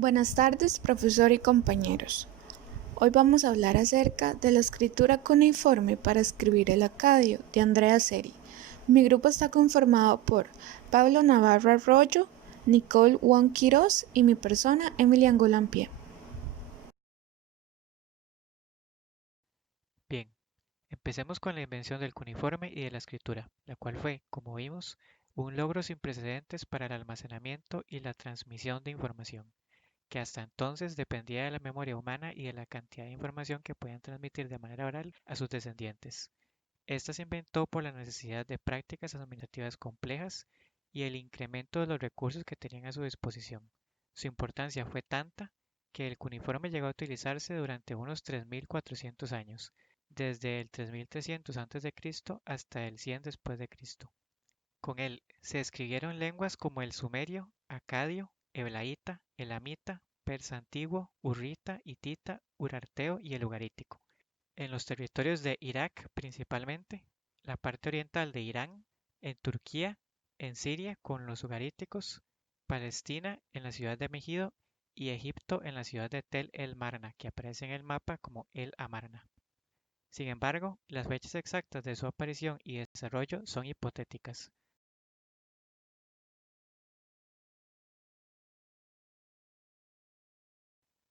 Buenas tardes, profesor y compañeros. Hoy vamos a hablar acerca de la escritura cuneiforme para escribir el Acadio de Andrea Seri. Mi grupo está conformado por Pablo Navarro Arroyo, Nicole Juan Quirós y mi persona, Emily Angolampié. Bien, empecemos con la invención del cuneiforme y de la escritura, la cual fue, como vimos, un logro sin precedentes para el almacenamiento y la transmisión de información, que hasta entonces dependía de la memoria humana y de la cantidad de información que podían transmitir de manera oral a sus descendientes. Esta se inventó por la necesidad de prácticas administrativas complejas y el incremento de los recursos que tenían a su disposición. Su importancia fue tanta que el cuneiforme llegó a utilizarse durante unos 3400 años, desde el 3300 a.C. hasta el 100 después de Cristo. Con él se escribieron lenguas como el sumerio, acadio, eblaíta, elamita, persa antiguo, urrita, hitita, urarteo y el ugarítico. En los territorios de Irak principalmente, la parte oriental de Irán, en Turquía, en Siria con los ugaríticos, Palestina en la ciudad de Megido y Egipto en la ciudad de Tel el Marna, que aparece en el mapa como el Amarna. Sin embargo, las fechas exactas de su aparición y desarrollo son hipotéticas.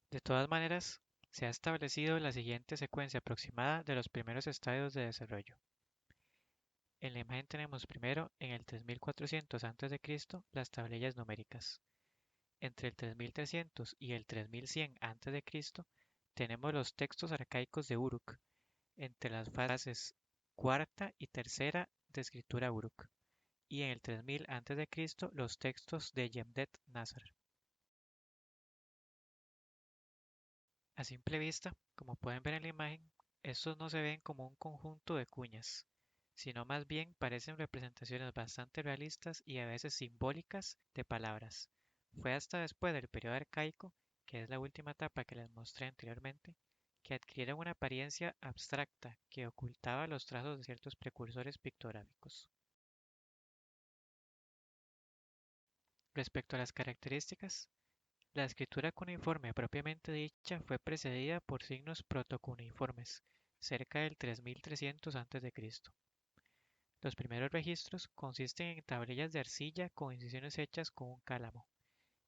De todas maneras, se ha establecido la siguiente secuencia aproximada de los primeros estadios de desarrollo. En la imagen tenemos primero, en el 3400 a.C., las tablillas numéricas. Entre el 3300 y el 3100 a.C., tenemos los textos arcaicos de Uruk, entre las fases cuarta y tercera de escritura Uruk, y en el 3000 a.C. los textos de Yemdet Nasr. A simple vista, como pueden ver en la imagen, estos no se ven como un conjunto de cuñas, sino más bien parecen representaciones bastante realistas y a veces simbólicas de palabras. Fue hasta después del periodo arcaico, que es la última etapa que les mostré anteriormente, que adquirieron una apariencia abstracta que ocultaba los trazos de ciertos precursores pictográficos. Respecto a las características, la escritura cuneiforme propiamente dicha fue precedida por signos protocuneiformes, cerca del 3300 a.C. Los primeros registros consisten en tablillas de arcilla con incisiones hechas con un cálamo.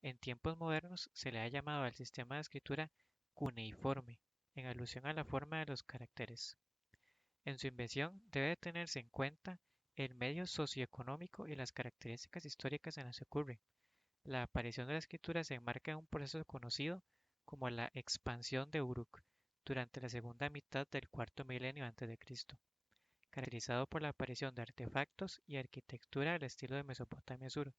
En tiempos modernos se le ha llamado al sistema de escritura cuneiforme, en alusión a la forma de los caracteres. En su invención debe tenerse en cuenta el medio socioeconómico y las características históricas en las que ocurre. La aparición de la escritura se enmarca en un proceso conocido como la expansión de Uruk durante la segunda mitad del cuarto milenio a.C., caracterizado por la aparición de artefactos y arquitectura al estilo de Mesopotamia Sur,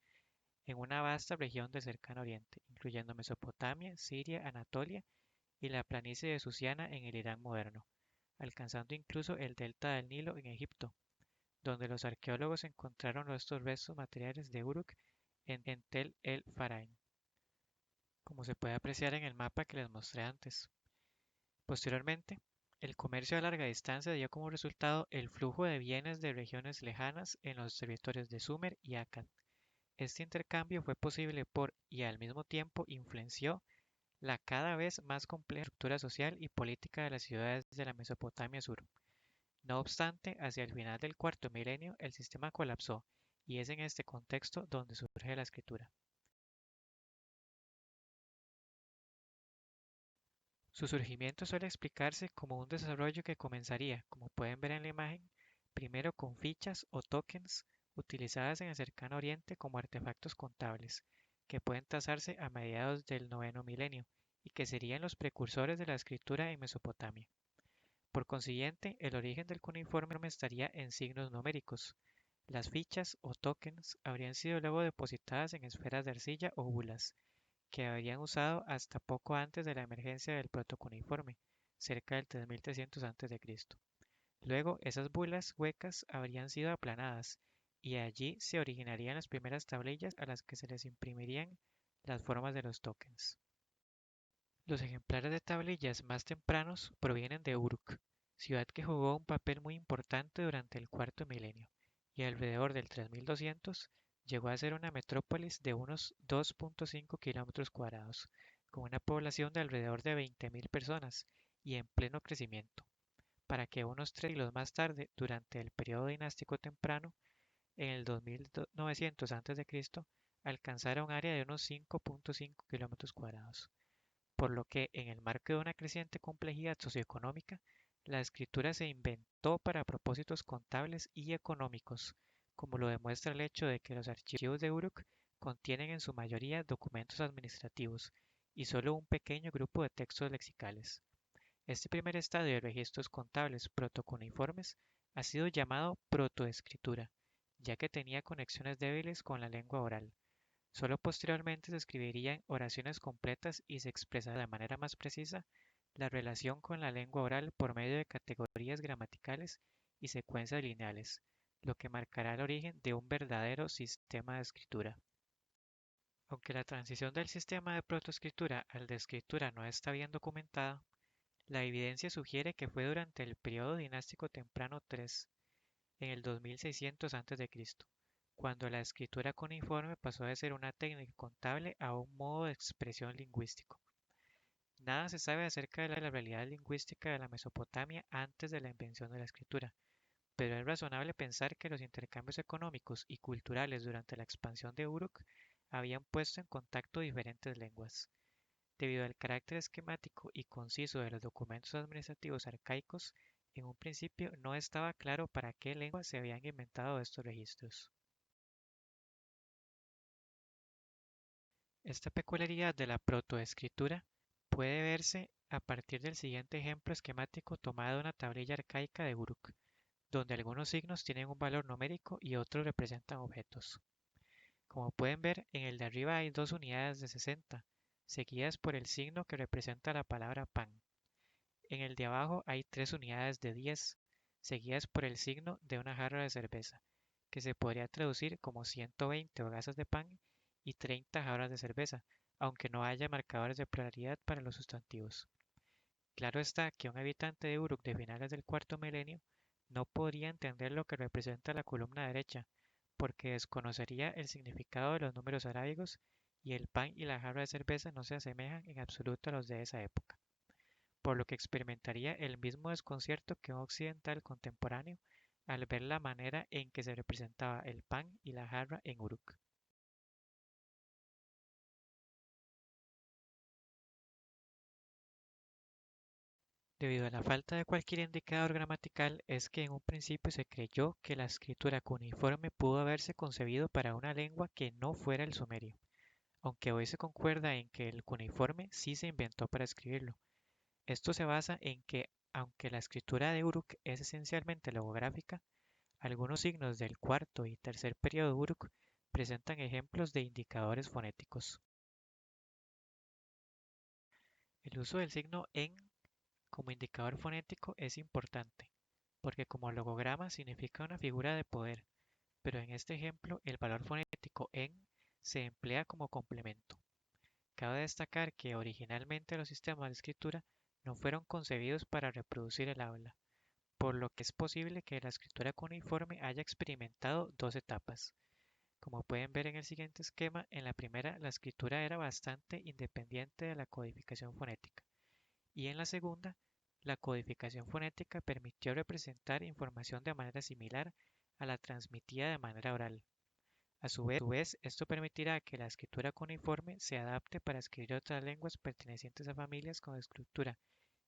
en una vasta región del Cercano Oriente, incluyendo Mesopotamia, Siria, Anatolia y la planicie de Susiana en el Irán moderno, alcanzando incluso el delta del Nilo en Egipto, donde los arqueólogos encontraron estos restos materiales de Uruk en Tel el Faraín, como se puede apreciar en el mapa que les mostré antes. Posteriormente, el comercio a larga distancia dio como resultado el flujo de bienes de regiones lejanas en los territorios de Sumer y Akkad. Este intercambio fue posible por y al mismo tiempo influenció la cada vez más compleja estructura social y política de las ciudades de la Mesopotamia Sur. No obstante, hacia el final del cuarto milenio el sistema colapsó y es en este contexto donde surge la escritura. Su surgimiento suele explicarse como un desarrollo que comenzaría, como pueden ver en la imagen, primero con fichas o tokens utilizadas en el cercano oriente como artefactos contables, que pueden trazarse a mediados del noveno milenio y que serían los precursores de la escritura en Mesopotamia. Por consiguiente, el origen del cuneiforme estaría en signos numéricos. Las fichas o tokens habrían sido luego depositadas en esferas de arcilla o bulas, que habrían usado hasta poco antes de la emergencia del protocuneiforme, cerca del 3300 a.C. Luego, esas bulas huecas habrían sido aplanadas, y allí se originarían las primeras tablillas a las que se les imprimirían las formas de los tokens. Los ejemplares de tablillas más tempranos provienen de Uruk, ciudad que jugó un papel muy importante durante el cuarto milenio, y alrededor del 3200 llegó a ser una metrópolis de unos 2.5 kilómetros cuadrados, con una población de alrededor de 20.000 personas y en pleno crecimiento, para que unos 3 siglos más tarde, durante el periodo dinástico temprano, en el 2900 a.C., alcanzara un área de unos 5.5 kilómetros cuadrados, por lo que, en el marco de una creciente complejidad socioeconómica, la escritura se inventó para propósitos contables y económicos, como lo demuestra el hecho de que los archivos de Uruk contienen en su mayoría documentos administrativos y solo un pequeño grupo de textos lexicales. Este primer estadio de registros contables protocuneiformes ha sido llamado protoescritura, ya que tenía conexiones débiles con la lengua oral. Solo posteriormente se escribirían oraciones completas y se expresará de manera más precisa la relación con la lengua oral por medio de categorías gramaticales y secuencias lineales, lo que marcará el origen de un verdadero sistema de escritura. Aunque la transición del sistema de protoescritura al de escritura no está bien documentada, la evidencia sugiere que fue durante el periodo dinástico temprano III, en el 2600 a.C., cuando la escritura cuneiforme pasó de ser una técnica contable a un modo de expresión lingüístico. Nada se sabe acerca de la realidad lingüística de la Mesopotamia antes de la invención de la escritura, pero es razonable pensar que los intercambios económicos y culturales durante la expansión de Uruk habían puesto en contacto diferentes lenguas. Debido al carácter esquemático y conciso de los documentos administrativos arcaicos, en un principio no estaba claro para qué lengua se habían inventado estos registros. Esta peculiaridad de la protoescritura puede verse a partir del siguiente ejemplo esquemático tomado de una tablilla arcaica de Uruk, donde algunos signos tienen un valor numérico y otros representan objetos. Como pueden ver, en el de arriba hay 2 unidades de 60, seguidas por el signo que representa la palabra pan. En el de abajo hay 3 unidades de 10, seguidas por el signo de una jarra de cerveza, que se podría traducir como 120 hogazas de pan y 30 jarras de cerveza, aunque no haya marcadores de pluralidad para los sustantivos. Claro está que un habitante de Uruk de finales del cuarto milenio no podría entender lo que representa la columna derecha, porque desconocería el significado de los números arábigos y el pan y la jarra de cerveza no se asemejan en absoluto a los de esa época, por lo que experimentaría el mismo desconcierto que un occidental contemporáneo al ver la manera en que se representaba el pan y la jarra en Uruk. Debido a la falta de cualquier indicador gramatical, es que en un principio se creyó que la escritura cuneiforme pudo haberse concebido para una lengua que no fuera el sumerio, aunque hoy se concuerda en que el cuneiforme sí se inventó para escribirlo. Esto se basa en que, aunque la escritura de Uruk es esencialmente logográfica, algunos signos del cuarto y tercer periodo Uruk presentan ejemplos de indicadores fonéticos. El uso del signo en como indicador fonético es importante, porque como logograma significa una figura de poder, pero en este ejemplo el valor fonético en se emplea como complemento. Cabe destacar que originalmente los sistemas de escritura no fueron concebidos para reproducir el habla, por lo que es posible que la escritura cuneiforme haya experimentado dos etapas. Como pueden ver en el siguiente esquema, en la primera la escritura era bastante independiente de la codificación fonética, y en la segunda, la codificación fonética permitió representar información de manera similar a la transmitida de manera oral. A su vez, esto permitirá que la escritura cuneiforme se adapte para escribir otras lenguas pertenecientes a familias con estructura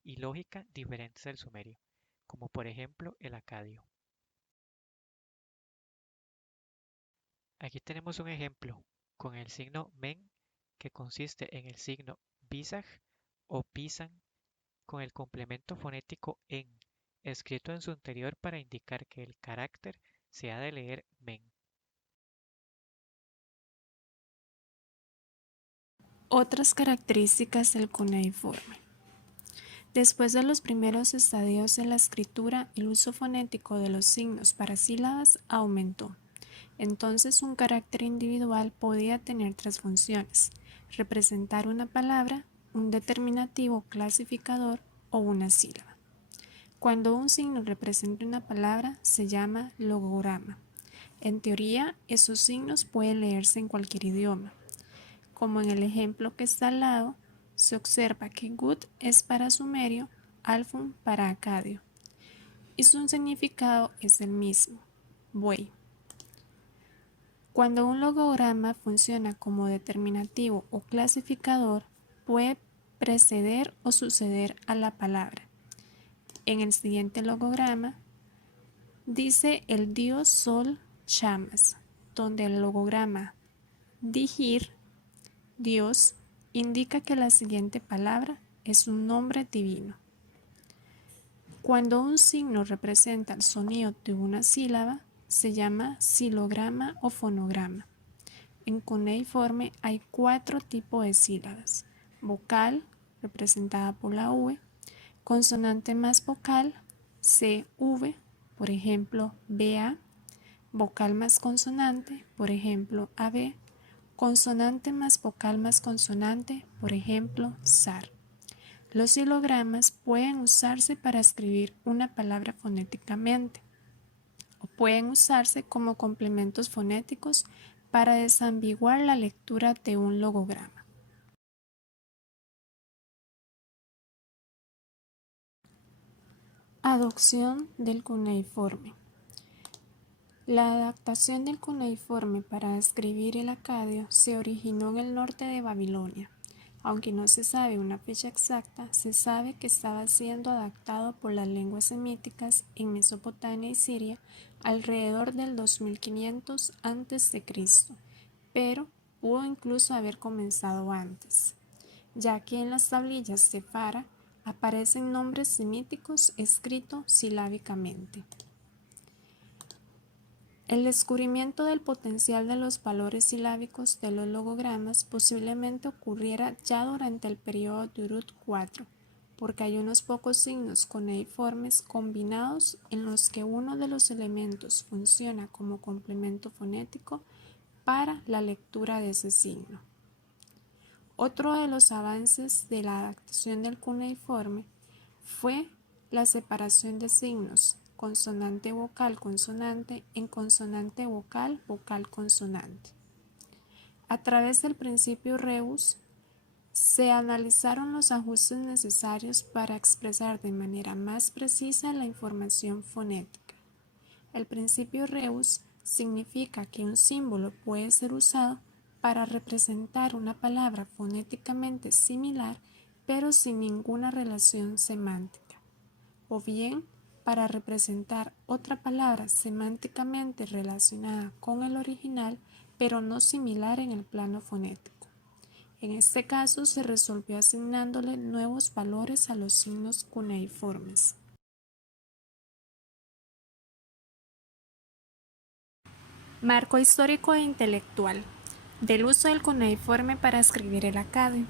y lógica diferentes al sumerio, como por ejemplo el acadio. Aquí tenemos un ejemplo con el signo men, que consiste en el signo bisaj o pisan con el complemento fonético en, escrito en su interior para indicar que el carácter se ha de leer men. Otras características del cuneiforme. Después de los primeros estadios de la escritura, el uso fonético de los signos para sílabas aumentó. Entonces, un carácter individual podía tener tres funciones: representar una palabra, un determinativo clasificador o una sílaba. Cuando un signo representa una palabra, se llama logograma. En teoría, esos signos pueden leerse en cualquier idioma, como en el ejemplo que está al lado, se observa que Gut es para sumerio, Alfun para acadio, y su significado es el mismo, buey. Cuando un logograma funciona como determinativo o clasificador, puede preceder o suceder a la palabra. En el siguiente logograma dice el dios Sol Llamas, donde el logograma Dihir, Dios, indica que la siguiente palabra es un nombre divino. Cuando un signo representa el sonido de una sílaba, se llama silograma o fonograma. En cuneiforme hay 4 tipos de sílabas: vocal, representada por la V, consonante más vocal, CV, por ejemplo, BA, vocal más consonante, por ejemplo, AB, consonante más vocal más consonante, por ejemplo, SAR. Los silogramas pueden usarse para escribir una palabra fonéticamente o pueden usarse como complementos fonéticos para desambiguar la lectura de un logograma. Adopción del cuneiforme. La adaptación del cuneiforme para escribir el acadio se originó en el norte de Babilonia. Aunque no se sabe una fecha exacta, se sabe que estaba siendo adaptado por las lenguas semíticas en Mesopotamia y Siria alrededor del 2500 a.C., pero pudo incluso haber comenzado antes, ya que en las tablillas sefara aparecen nombres semíticos escritos silábicamente. El descubrimiento del potencial de los valores silábicos de los logogramas posiblemente ocurriera ya durante el periodo de Uruk IV, porque hay unos pocos signos cuneiformes combinados en los que uno de los elementos funciona como complemento fonético para la lectura de ese signo. Otro de los avances de la adaptación del cuneiforme fue la separación de signos consonante vocal consonante en consonante vocal vocal consonante. A través del principio rebus se analizaron los ajustes necesarios para expresar de manera más precisa la información fonética. El principio rebus significa que un símbolo puede ser usado para representar una palabra fonéticamente similar pero sin ninguna relación semántica, o bien para representar otra palabra semánticamente relacionada con el original, pero no similar en el plano fonético. En este caso se resolvió asignándole nuevos valores a los signos cuneiformes. Marco histórico e intelectual del uso del cuneiforme para escribir el acadio.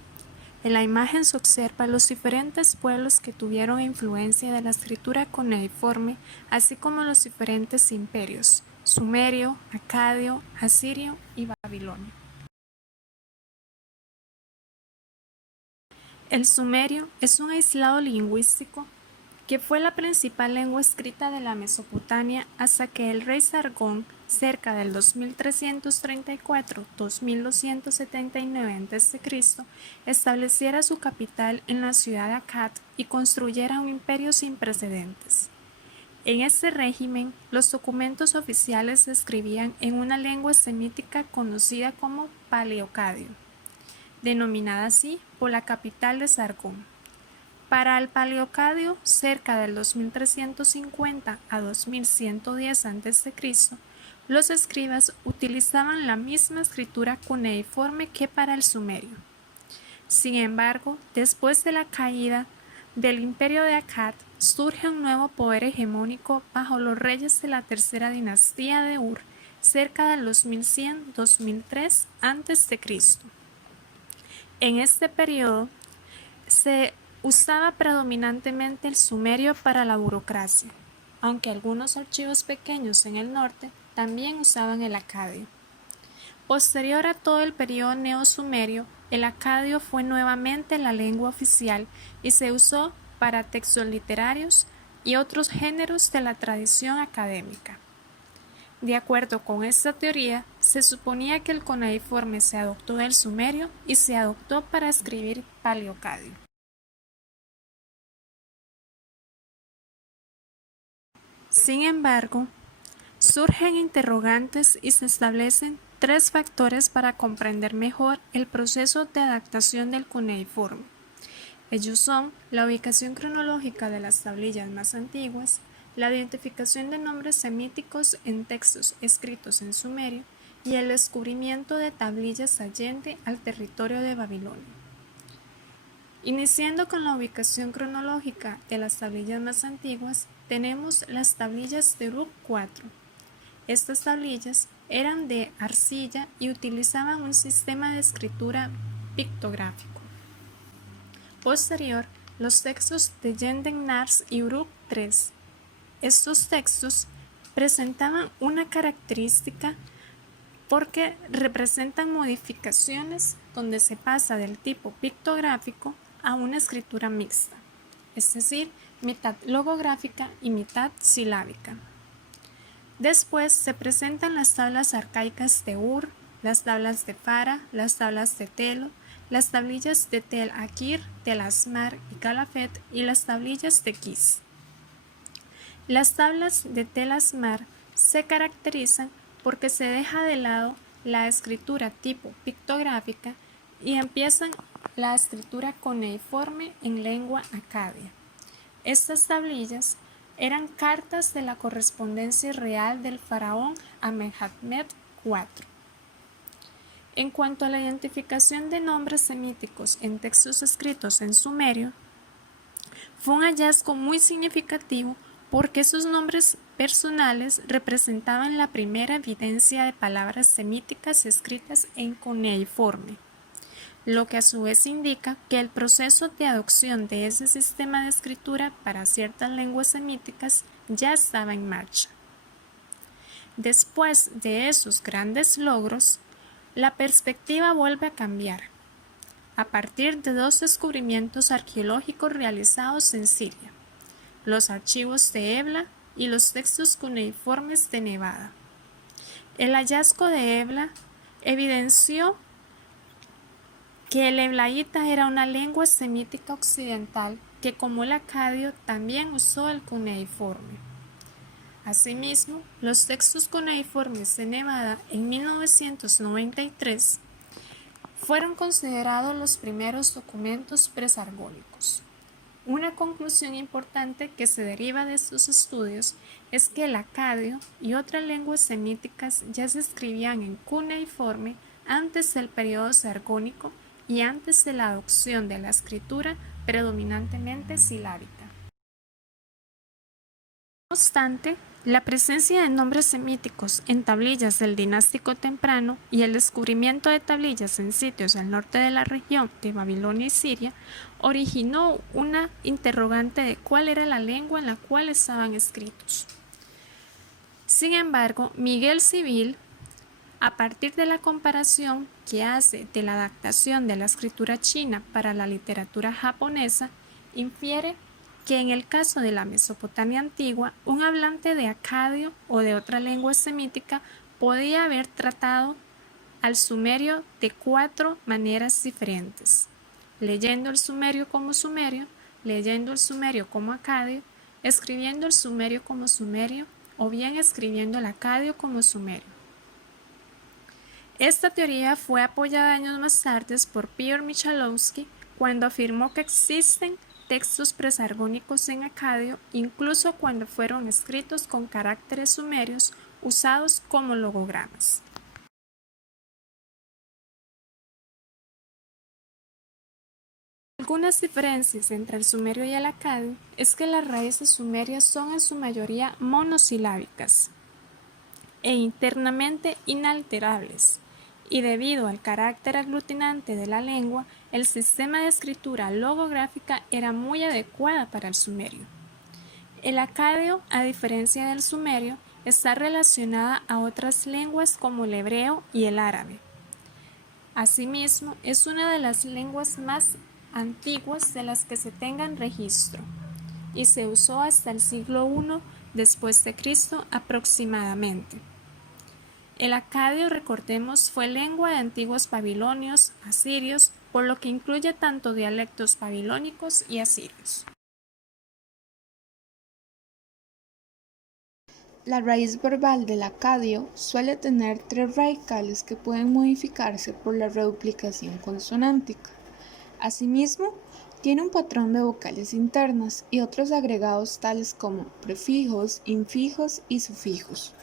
En la imagen se observa los diferentes pueblos que tuvieron influencia de la escritura cuneiforme, así como los diferentes imperios: sumerio, acadio, asirio y babilonio. El sumerio es un aislado lingüístico que fue la principal lengua escrita de la Mesopotamia hasta que el rey Sargón, cerca del 2374-2279 a.C., estableciera su capital en la ciudad de Akkad y construyera un imperio sin precedentes. En este régimen, los documentos oficiales se escribían en una lengua semítica conocida como paleocadio, denominada así por la capital de Sargón. Para el paleocadio, cerca del 2350 a 2110 a.C., los escribas utilizaban la misma escritura cuneiforme que para el sumerio. Sin embargo, después de la caída del imperio de Akkad, surge un nuevo poder hegemónico bajo los reyes de la tercera dinastía de Ur, cerca del 2100-2003 a.C. En este periodo se usaba predominantemente el sumerio para la burocracia, aunque algunos archivos pequeños en el norte también usaban el acadio. Posterior a todo el periodo neosumerio, el acadio fue nuevamente la lengua oficial y se usó para textos literarios y otros géneros de la tradición académica. De acuerdo con esta teoría, Se suponía que el cuneiforme se adoptó del sumerio y se adoptó para escribir paleocadio. Sin embargo, surgen interrogantes y se establecen 3 factores para comprender mejor el proceso de adaptación del cuneiforme. Ellos son la ubicación cronológica de las tablillas más antiguas, la identificación de nombres semíticos en textos escritos en sumerio y el descubrimiento de tablillas allende al territorio de Babilonia. Iniciando con la ubicación cronológica de las tablillas más antiguas, tenemos las tablillas de Uruk IV. Estas tablillas eran de arcilla y utilizaban un sistema de escritura pictográfico. Posterior, los textos de Yenden Nars y Uruk III. Estos textos presentaban una característica porque representan modificaciones donde se pasa del tipo pictográfico a una escritura mixta, es decir, mitad logográfica y mitad silábica. Después se presentan las tablas arcaicas de Ur, las tablas de Fara, las tablas de Telo, las tablillas de Tel Akir, Tel Asmar y Calafet y las tablillas de Kis. Las tablas de Tel Asmar se caracterizan porque se deja de lado la escritura tipo pictográfica y empiezan la escritura cuneiforme en lengua acadia. Estas tablillas eran cartas de la correspondencia real del faraón Amenhotep IV. En cuanto a la identificación de nombres semíticos en textos escritos en sumerio, fue un hallazgo muy significativo porque esos nombres personales representaban la primera evidencia de palabras semíticas escritas en cuneiforme, lo que a su vez indica que el proceso de adopción de ese sistema de escritura para ciertas lenguas semíticas ya estaba en marcha. Después de esos grandes logros, la perspectiva vuelve a cambiar, a partir de 2 descubrimientos arqueológicos realizados en Siria, los archivos de Ebla y los textos cuneiformes de Nevada. El hallazgo de Ebla evidenció que el eblaíta era una lengua semítica occidental que, como el acadio, también usó el cuneiforme. Asimismo, los textos cuneiformes de Nevada en 1993 fueron considerados los primeros documentos presargónicos. Una conclusión importante que se deriva de estos estudios es que el acadio y otras lenguas semíticas ya se escribían en cuneiforme antes del periodo sargónico y antes de la adopción de la escritura predominantemente silábica. No obstante, la presencia de nombres semíticos en tablillas del dinástico temprano y el descubrimiento de tablillas en sitios al norte de la región de Babilonia y Siria originó una interrogante de cuál era la lengua en la cual estaban escritos. Sin embargo, Miguel Civil, a partir de la comparación que hace de la adaptación de la escritura china para la literatura japonesa, infiere que en el caso de la Mesopotamia antigua, un hablante de acadio o de otra lengua semítica podía haber tratado al sumerio de 4 maneras diferentes: leyendo el sumerio como sumerio, leyendo el sumerio como acadio, escribiendo el sumerio como sumerio o bien escribiendo el acadio como sumerio. Esta teoría fue apoyada años más tarde por Piotr Michalowski cuando afirmó que existen textos presargónicos en acadio incluso cuando fueron escritos con caracteres sumerios usados como logogramas. Algunas diferencias entre el sumerio y el acadio es que las raíces sumerias son en su mayoría monosilábicas e internamente inalterables, y debido al carácter aglutinante de la lengua, el sistema de escritura logográfica era muy adecuada para el sumerio. El acadio, a diferencia del sumerio, está relacionada a otras lenguas como el hebreo y el árabe. Asimismo, es una de las lenguas más antiguas de las que se tengan registro, y se usó hasta el siglo I después de Cristo aproximadamente. El acadio, recordemos, fue lengua de antiguos babilonios, asirios, por lo que incluye tanto dialectos babilónicos y asirios. La raíz verbal del acadio suele tener 3 radicales que pueden modificarse por la reduplicación consonántica. Asimismo, tiene un patrón de vocales internas y otros agregados tales como prefijos, infijos y sufijos.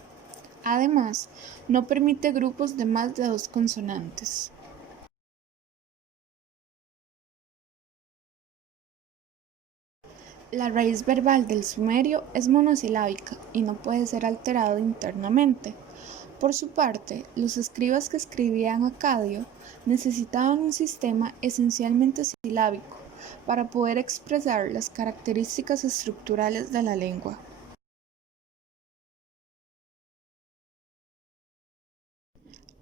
Además, no permite grupos de más de 2 consonantes. La raíz verbal del sumerio es monosilábica y no puede ser alterado internamente. Por su parte, los escribas que escribían acadio necesitaban un sistema esencialmente silábico para poder expresar las características estructurales de la lengua.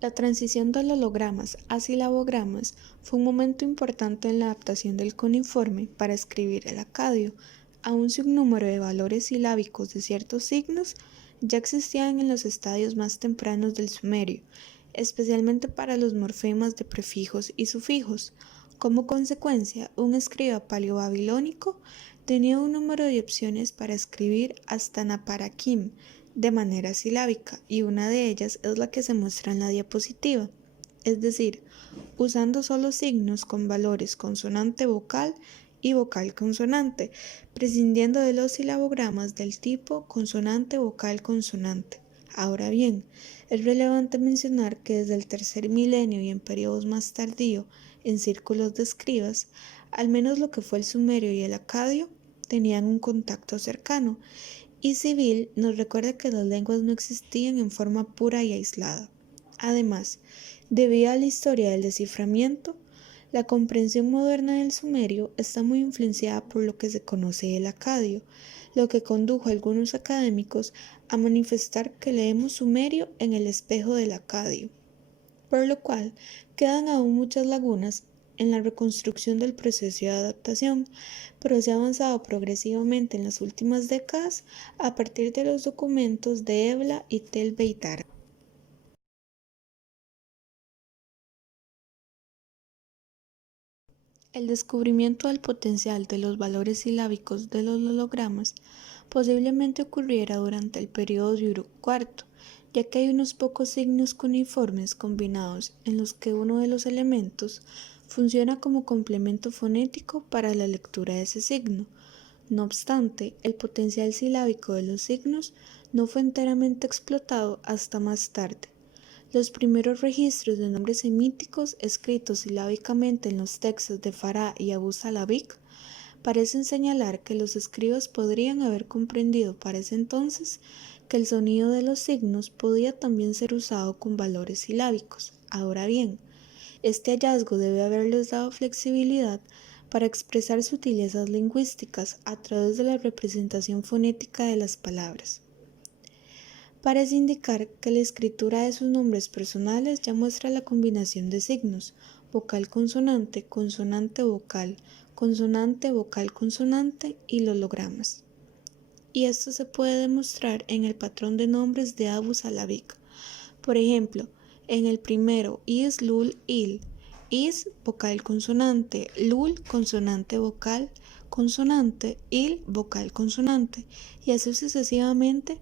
La transición de hologramas a silabogramas fue un momento importante en la adaptación del cuneiforme para escribir el acadio, aun si un número de valores silábicos de ciertos signos ya existían en los estadios más tempranos del sumerio, especialmente para los morfemas de prefijos y sufijos. Como consecuencia, un escriba paleobabilónico tenía un número de opciones para escribir hasta Naparakim de manera silábica, y una de ellas es la que se muestra en la diapositiva, es decir, usando solo signos con valores consonante-vocal y vocal-consonante, prescindiendo de los silabogramas del tipo consonante-vocal-consonante. Ahora bien, es relevante mencionar que desde el tercer milenio y en periodos más tardíos, en círculos de escribas, al menos lo que fue el sumerio y el acadio, tenían un contacto cercano, y Civil nos recuerda que las lenguas no existían en forma pura y aislada. Además, debido a la historia del desciframiento, la comprensión moderna del sumerio está muy influenciada por lo que se conoce del acadio, lo que condujo a algunos académicos a manifestar que leemos sumerio en el espejo del acadio, por lo cual quedan aún muchas lagunas en la reconstrucción del proceso de adaptación, pero se ha avanzado progresivamente en las últimas décadas a partir de los documentos de Ebla y Tel Beitar. El descubrimiento del potencial de los valores silábicos de los hologramas posiblemente ocurriera durante el periodo de Uruk IV, ya que hay unos pocos signos cuneiformes combinados en los que uno de los elementos funciona como complemento fonético para la lectura de ese signo. No obstante, el potencial silábico de los signos no fue enteramente explotado hasta más tarde. Los primeros registros de nombres semíticos escritos silábicamente en los textos de Fará y Abu Salabik parecen señalar que los escribas podrían haber comprendido para ese entonces que el sonido de los signos podía también ser usado con valores silábicos. Ahora bien, este hallazgo debe haberles dado flexibilidad para expresar sutilezas lingüísticas a través de la representación fonética de las palabras. Parece indicar que la escritura de sus nombres personales ya muestra la combinación de signos vocal-consonante, consonante-vocal, consonante-vocal-consonante y hologramas. Y esto se puede demostrar en el patrón de nombres de Abu Salabik. Por ejemplo, en el primero, is, lul, il. Is, vocal consonante, lul, consonante vocal, consonante, il, vocal consonante, y así sucesivamente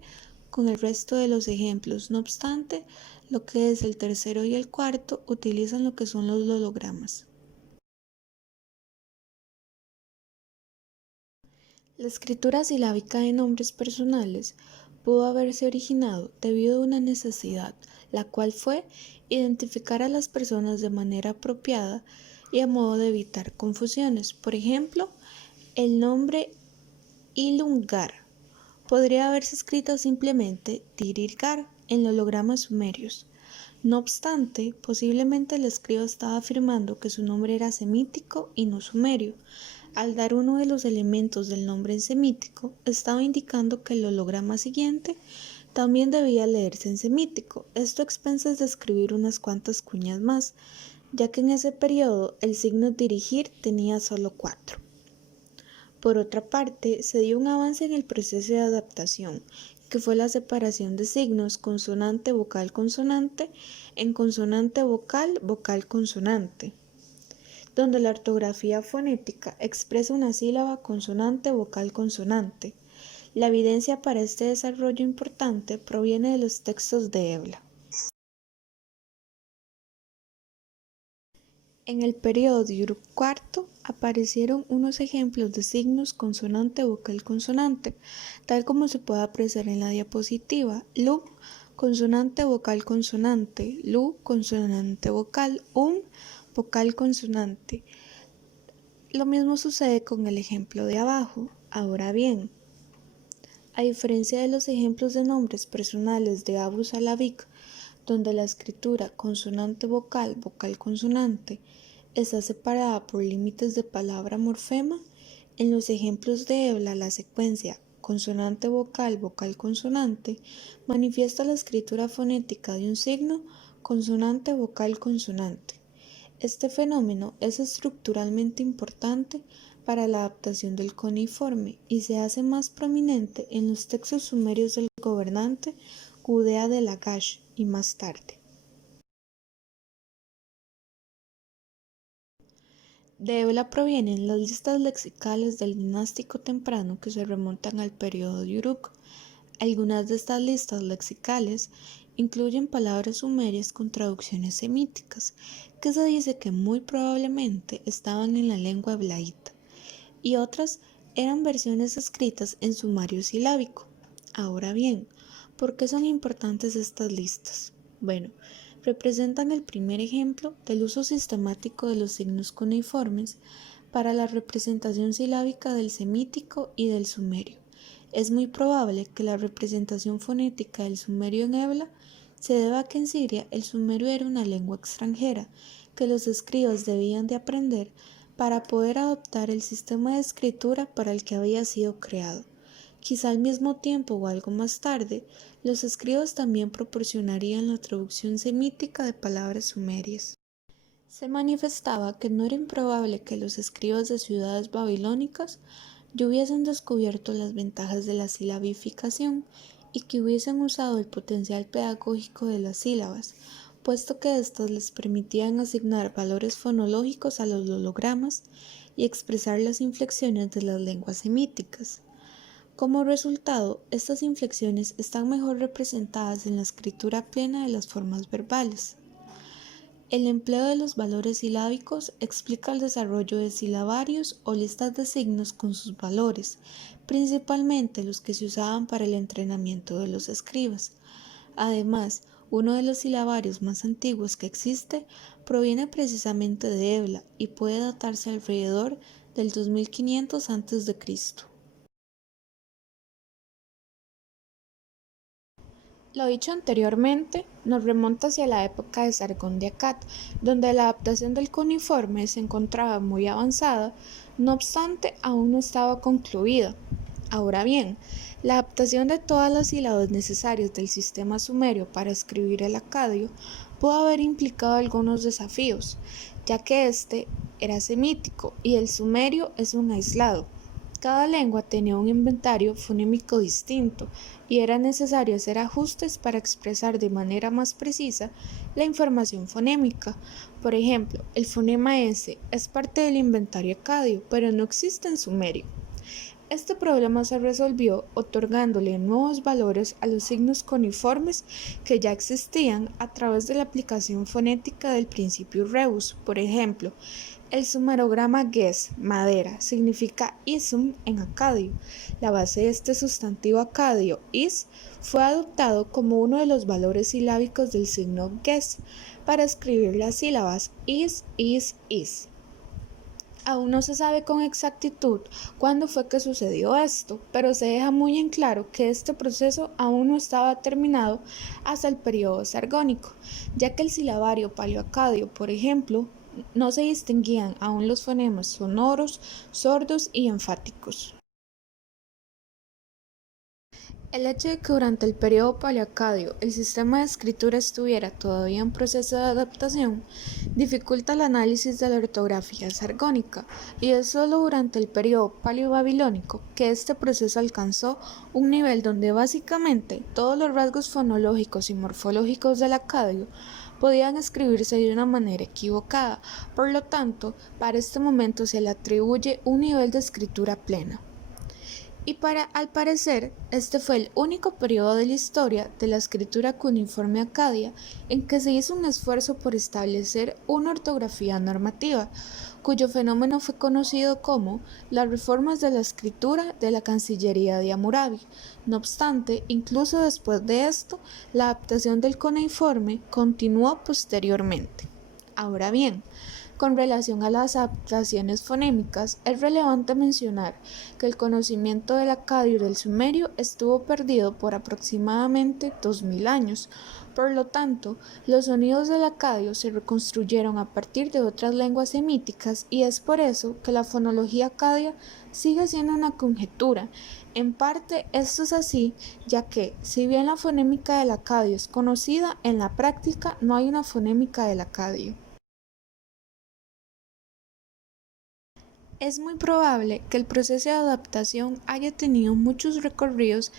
con el resto de los ejemplos. No obstante, lo que es el tercero y el cuarto utilizan lo que son los hologramas. La escritura silábica de nombres personales pudo haberse originado debido a una necesidad, la cual fue identificar a las personas de manera apropiada y a modo de evitar confusiones. Por ejemplo, el nombre Ilungar podría haberse escrito simplemente Tirirgar en hologramas sumerios. No obstante, posiblemente el escriba estaba afirmando que su nombre era semítico y no sumerio. Al dar uno de los elementos del nombre en semítico, estaba indicando que el holograma siguiente también debía leerse en semítico, esto a expensas de escribir unas cuantas cuñas más, ya que en ese periodo el signo dirigir tenía solo 4. Por otra parte, se dio un avance en el proceso de adaptación, que fue la separación de signos consonante-vocal-consonante en consonante-vocal, vocal-consonante, donde la ortografía fonética expresa una sílaba consonante-vocal-consonante. La evidencia para este desarrollo importante proviene de los textos de Ebla. En el periodo de Uruk IV aparecieron unos ejemplos de signos consonante-vocal-consonante, tal como se puede apreciar en la diapositiva. Lu, consonante-vocal-consonante, Lu, consonante-vocal, vocal-consonante. Lo mismo sucede con el ejemplo de abajo. Ahora bien, a diferencia de los ejemplos de nombres personales de Abu Salavik, donde la escritura consonante-vocal, vocal-consonante está separada por límites de palabra-morfema, en los ejemplos de Ebla la secuencia consonante-vocal, vocal-consonante manifiesta la escritura fonética de un signo consonante-vocal-consonante. Este fenómeno es estructuralmente importante para la adaptación del cuneiforme y se hace más prominente en los textos sumerios del gobernante Gudea de Lagash y más tarde. De Ebla provienen las listas lexicales del dinástico temprano que se remontan al periodo de Uruk. Algunas de estas listas lexicales incluyen palabras sumerias con traducciones semíticas, que se dice que muy probablemente estaban en la lengua eblaíta, y otras eran versiones escritas en sumario silábico. Ahora bien, ¿por qué son importantes estas listas? Bueno, representan el primer ejemplo del uso sistemático de los signos cuneiformes para la representación silábica del semítico y del sumerio. Es muy probable que la representación fonética del sumerio en Ebla se deba a que en Siria el sumerio era una lengua extranjera que los escribas debían de aprender para poder adoptar el sistema de escritura para el que había sido creado. Quizá al mismo tiempo o algo más tarde, los escribas también proporcionarían la traducción semítica de palabras sumerias. Se manifestaba que no era improbable que los escribas de ciudades babilónicas ya hubiesen descubierto las ventajas de la silabificación y que hubiesen usado el potencial pedagógico de las sílabas, puesto que éstas les permitían asignar valores fonológicos a los lologramas y expresar las inflexiones de las lenguas semíticas. Como resultado, estas inflexiones están mejor representadas en la escritura plena de las formas verbales. El empleo de los valores silábicos explica el desarrollo de silabarios o listas de signos con sus valores, principalmente los que se usaban para el entrenamiento de los escribas. Además, uno de los silabarios más antiguos que existe proviene precisamente de Ebla y puede datarse alrededor del 2500 a.C. Lo dicho anteriormente nos remonta hacia la época de Sargón de Akkad, donde la adaptación del cuneiforme se encontraba muy avanzada, no obstante aún no estaba concluida. Ahora bien, la adaptación de todas las sílabas necesarias del sistema sumerio para escribir el acadio pudo haber implicado algunos desafíos, ya que este era semítico y el sumerio es un aislado. Cada lengua tenía un inventario fonémico distinto y era necesario hacer ajustes para expresar de manera más precisa la información fonémica. Por ejemplo, el fonema S es parte del inventario acadio, pero no existe en sumerio. Este problema se resolvió otorgándole nuevos valores a los signos cuneiformes que ya existían a través de la aplicación fonética del principio rebus. Por ejemplo, el sumerograma ges, madera, significa isum en acadio. La base de este sustantivo acadio, is, fue adoptado como uno de los valores silábicos del signo ges para escribir las sílabas is. Aún no se sabe con exactitud cuándo fue que sucedió esto, pero se deja muy en claro que este proceso aún no estaba terminado hasta el periodo sargónico, ya que el silabario paleoacadio, por ejemplo, no se distinguían aún los fonemas sonoros, sordos y enfáticos. El hecho de que durante el periodo paleoacadio el sistema de escritura estuviera todavía en proceso de adaptación dificulta el análisis de la ortografía sargónica, y es solo durante el periodo paleobabilónico que este proceso alcanzó un nivel donde básicamente todos los rasgos fonológicos y morfológicos del acadio podían escribirse de una manera equivocada. Por lo tanto, para este momento se le atribuye un nivel de escritura plena. Al parecer, este fue el único periodo de la historia de la escritura cuneiforme acadia en que se hizo un esfuerzo por establecer una ortografía normativa, cuyo fenómeno fue conocido como las reformas de la escritura de la Cancillería de Hammurabi. No obstante, incluso después de esto, la adaptación del cuneiforme continuó posteriormente. Ahora bien, con relación a las adaptaciones fonémicas, es relevante mencionar que el conocimiento del acadio y del sumerio estuvo perdido por aproximadamente 2000 años. Por lo tanto, los sonidos del acadio se reconstruyeron a partir de otras lenguas semíticas, y es por eso que la fonología acadia sigue siendo una conjetura. En parte, esto es así, ya que, si bien la fonémica del acadio es conocida, en la práctica no hay una fonémica del acadio. Es muy probable que el proceso de adaptación haya tenido muchos recorridos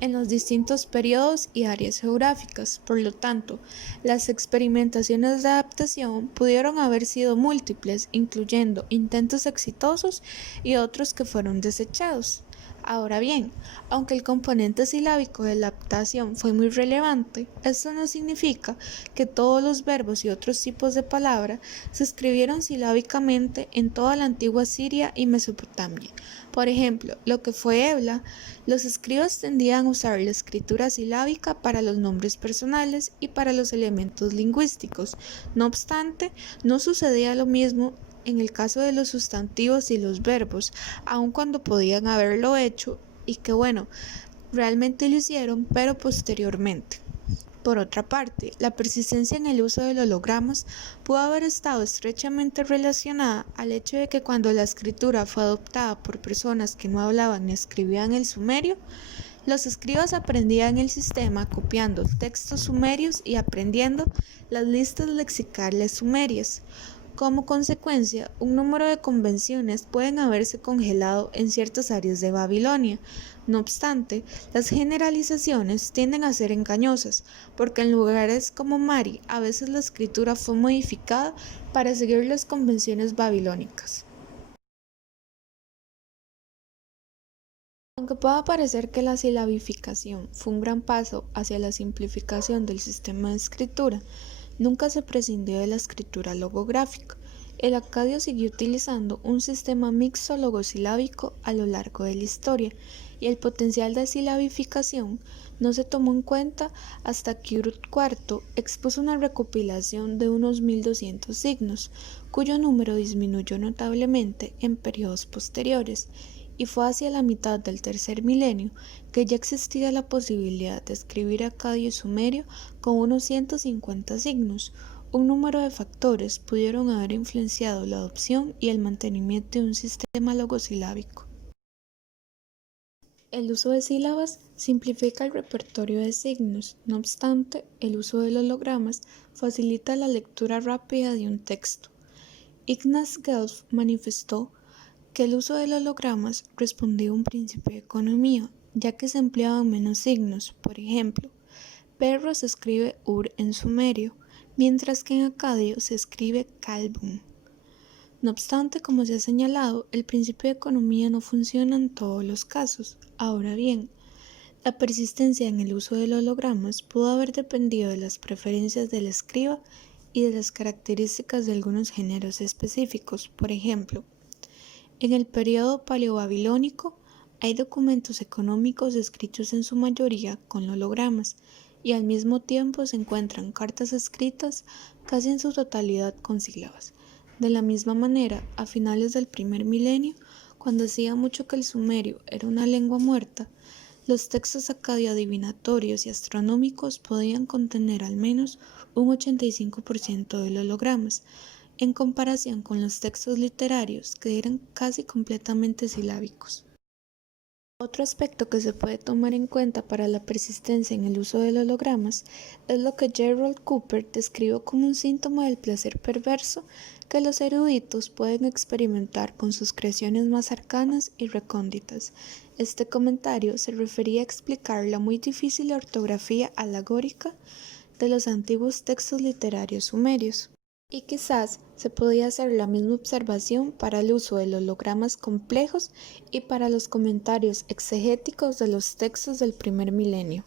en los distintos periodos y áreas geográficas. Por lo tanto, las experimentaciones de adaptación pudieron haber sido múltiples, incluyendo intentos exitosos y otros que fueron desechados. Ahora bien, aunque el componente silábico de la adaptación fue muy relevante, esto no significa que todos los verbos y otros tipos de palabras se escribieron silábicamente en toda la antigua Siria y Mesopotamia. Por ejemplo, lo que fue Ebla, los escribas tendían a usar la escritura silábica para los nombres personales y para los elementos lingüísticos. No obstante, no sucedía lo mismo en el caso de los sustantivos y los verbos, aun cuando podían haberlo hecho, y que realmente lo hicieron, pero posteriormente. Por otra parte, la persistencia en el uso de los hologramas pudo haber estado estrechamente relacionada al hecho de que cuando la escritura fue adoptada por personas que no hablaban ni escribían el sumerio, los escribas aprendían el sistema copiando textos sumerios y aprendiendo las listas lexicales sumerias. Como consecuencia, un número de convenciones pueden haberse congelado en ciertas áreas de Babilonia. No obstante, las generalizaciones tienden a ser engañosas, porque en lugares como Mari, a veces la escritura fue modificada para seguir las convenciones babilónicas. Aunque pueda parecer que la silabificación fue un gran paso hacia la simplificación del sistema de escritura, nunca se prescindió de la escritura logográfica. El acadio siguió utilizando un sistema mixto logosilábico a lo largo de la historia, y el potencial de silabificación no se tomó en cuenta hasta que Uruk IV expuso una recopilación de unos 1200 signos, cuyo número disminuyó notablemente en periodos posteriores, y fue hacia la mitad del tercer milenio que ya existía la posibilidad de escribir acadio y sumerio con unos 150 signos. Un número de factores pudieron haber influenciado la adopción y el mantenimiento de un sistema logosilábico. El uso de sílabas simplifica el repertorio de signos. No obstante, el uso de hologramas facilita la lectura rápida de un texto. Ignaz Guelph manifestó que el uso de hologramas respondía a un principio de economía, ya que se empleaban menos signos. Por ejemplo, perro se escribe ur en sumerio, mientras que en acadio se escribe kalbun. No obstante, como se ha señalado, el principio de economía no funciona en todos los casos. Ahora bien, la persistencia en el uso de hologramas pudo haber dependido de las preferencias del escriba y de las características de algunos géneros específicos. Por ejemplo, en el periodo paleobabilónico hay documentos económicos escritos en su mayoría con hologramas, y al mismo tiempo se encuentran cartas escritas casi en su totalidad con sílabas. De la misma manera, a finales del primer milenio, cuando hacía mucho que el sumerio era una lengua muerta, los textos acadio adivinatorios y astronómicos podían contener al menos un 85% de hologramas, en comparación con los textos literarios que eran casi completamente silábicos. Otro aspecto que se puede tomar en cuenta para la persistencia en el uso de hologramas es lo que Gerald Cooper describió como un síntoma del placer perverso que los eruditos pueden experimentar con sus creaciones más arcanas y recónditas. Este comentario se refería a explicar la muy difícil ortografía alegórica de los antiguos textos literarios sumerios. Y quizás se podía hacer la misma observación para el uso de hologramas complejos y para los comentarios exegéticos de los textos del primer milenio.